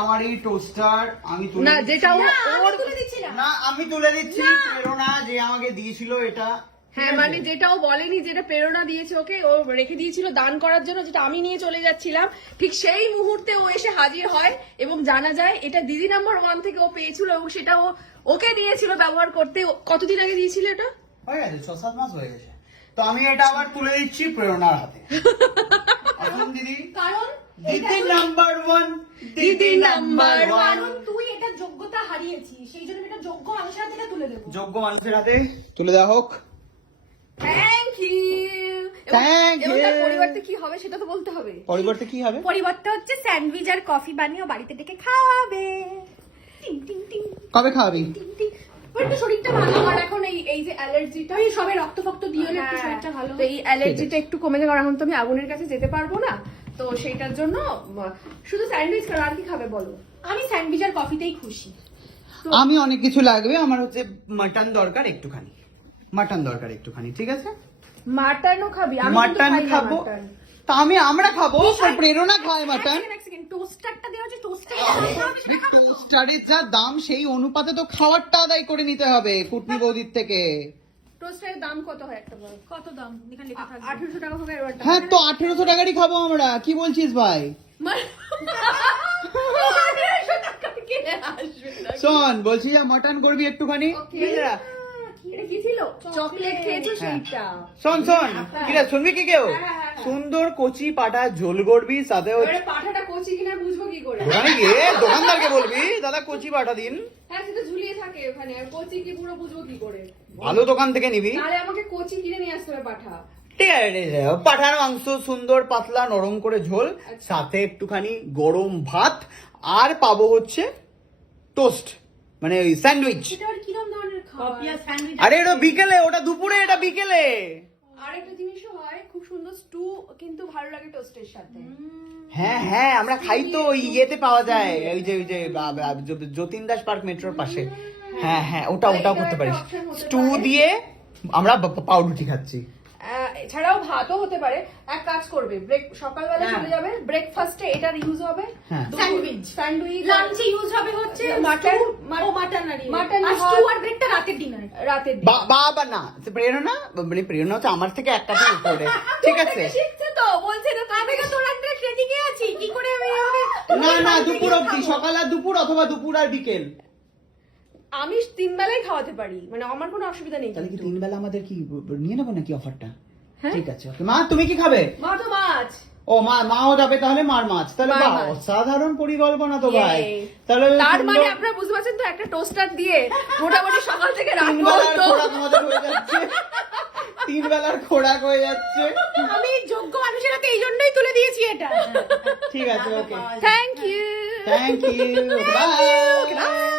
আমার এই টোস্টার আমি তুলে না দিচ্ছি। যেটা ওর না আমি তুলে দিচ্ছি, প্রেরণা যে আমাকে দিয়েছিল এটা। হ্যাঁ মানে যেটা ও বলেনি, যেটা প্রেরণা দিয়েছে ওকে, ও রেখে দিয়েছিল দান করার জন্য, যেটা আমি নিয়ে চলে যাচ্ছিলাম, ঠিক সেই মুহূর্তে ও এসে হাজির হয় এবং জানা যায় এটা দিদি নাম্বার 1 থেকে ও পেয়েছিল এবং সেটা ও ওকে দিয়েছিল ব্যবহার করতে। কতদিন আগে দিয়েছিল এটা? হয়ে গেছে 6-7 মাস হয়ে গেছে। তো আমি এটা আবার তুলে দিচ্ছি প্রেরণার হাতে। আসুন দিদি, কারণ দিদি নাম্বার 1, দিদি নাম্বার কারণ তুই এটা যোগ্যতা হারিয়েছিস, সেই জন্য এটা যোগ্য মানুষের হাতে এটা তুলে দেবো। যোগ্য মানুষের হাতে তুলে দেওয়া হোক। Thank you. Thank you. তার পরিবর্তে কি হবে সেটা তো বলতে হবে। পরিবর্তে কি হবে? পরিবর্তে হচ্ছে স্যান্ডউইচ আর কফি বানিয়ে বাড়িতে ডেকে খাওয়াবে। টিং টিং টিং কবে খাওয়াবি? টিং টিং। ওর একটু শরীরটা ভালো। আমার এখন এই যে অ্যালার্জিটা, ওই সবে রক্ত ফক্ত দিয়ে হলে একটু শরীরটা ভালো তো এই অ্যালার্জিটা একটু কমে যাবে। এখন তো আমি আগুনের কাছে যেতে পারবো না, তো সেইটার জন্য শুধু স্যান্ডউইচ খাবে। আর কি খাবে বলো? আমি স্যান্ডউইচ আর কফিতেই খুশি। আমি অনেক কিছু লাগবে, আমার হচ্ছে মাটন দরকার একটুখানি, মাটন দরকার একটুখানি, ঠিক আছে? মাটনও খাবি? আমি কিন্তু মাটন খাই না খাবো, মাটন। তা আমরা খাবো, প্রেরণা খায় মাটন। এক সেকেন্ড, টোস্টারটা দেওয়া হচ্ছে, টোস্টার টোস্টারের যা দাম সেই অনুপাতে তো খাবারটা আদায় করে নিতে হবে কুটনি বৌদির থেকে। টোস্টারের দাম কত হয় একটা বল? কত দাম এখানে লেখা থাকবে? 1800 টাকা হবে এবারটা। হ্যাঁ তো 1800 টাকারই খাবো আমরা, কি বলছিস ভাই? 1800 টাকা কিনে আসবে না। শোন বলছি যে মাটন করবি একটুখানি। Okay. বুঝলা? এটা কি ছিল? চকলেট খেয়েছো সেইটা? শোন কিরা শুনবি কি কেউ? হ্যাঁ। সুন্দর কচি পাটা ঝোল করবি, সাথে এবারে পাঠাটা কচি কিনা বুঝবো কি করে? দোকানে গিয়ে দোকানদারকে বলবি দাদা কচি পাটা দিন। হ্যাঁ সেটা ঝুলিয়ে থাকে ওখানে, আর কচি কি পুরো বুঝবো কি করে? ভালো দোকান থেকে নিবি। তাহলে আমাকে কচি কিনে নিয়ে আসতে হবে পাঠা। ঠিক আছে, ঠিক আছে। পাঠার মাংস সুন্দর পাতলা নরম করে ঝোল, আচ্ছা। সাথে একটুখানি গরম ভাত, আর পাবো হচ্ছে টোস্ট মানে ওই স্যান্ডউইচ। এটা আর কিরম ধরনের খাবার? কফি আর স্যান্ডউইচ। আরে এটা বিকেলে, ওটা দুপুরে, এটা বিকেলে। আর একটা জিনিসও হয়, খুব সুন্দর স্টু কিন্তু ভালো লাগে টোস্টের সাথে। হ্যাঁ আমরা খাই তো, ওই ইয়েতে পাওয়া যায়, ওই যে যতীন দাস পার্ক মেট্রোর পাশে। হ্যাঁ ওটাও করতে পারিস। স্টু দিয়ে আমরা পাউরুটি খাচ্ছি। এছাড়াও ভাতও হতে পারে। এক কাজ করবে, সকালবেলা হ্যাঁ। চলে যাবে, ব্রেকফাস্টে এটার ইউজ হবে, হ্যাঁ। স্যান্ডউইচ লাঞ্চে ইউজ হবে হচ্ছে মাটন, মাটন আর মাটন আর ভাত। স্টু আর ব্রেডটা রাতের ডিনারে। রাতের দিকে। বাবা না, প্রেরণা মানে প্রেরণা হচ্ছে আমার থেকে একটা উপরে, ঠিক আছে? শিখছে তো, বলছে না আমি তো তোর আন্ডারে ট্রেনিং এ আছি, কি করে আমি না দুপুর অবধি, সকাল আর দুপুর, অথবা দুপুর আর বিকেল। আমি 3 বেলাই খাওয়াতে পারি, মানে আমার কোনো অসুবিধা নেই। তাহলে কি কিন্তু 3 বেলা আমাদের কি নিয়ে নেবো নাকি অফারটা? হ্যাঁ। ঠিক আছে, ওকে। মা তুমি কি খাবে? মা তো মাছ। ও মাও যাবে, তাহলে মার মাছ, তাহলে মার বাহ, মাছ। অসাধারণ পরিকল্পনা তো ভাই। Yay. তাহলে তার সুন্দর মানে আপনারা বুঝতে পারছেন তো, একটা টোস্টার দিয়ে মোটামুটি সকাল থেকে রাত 3 বেলার পর্যন্ত খোরাক আমাদের হয়ে যাচ্ছে, 3 বেলার খোরাক হয়ে যাচ্ছে। আমি যোগ্য মানুষের হাতে এই জন্যই তুলে দিয়েছি এটা। ঠিক আছে, okay, thank you. Thank you, by.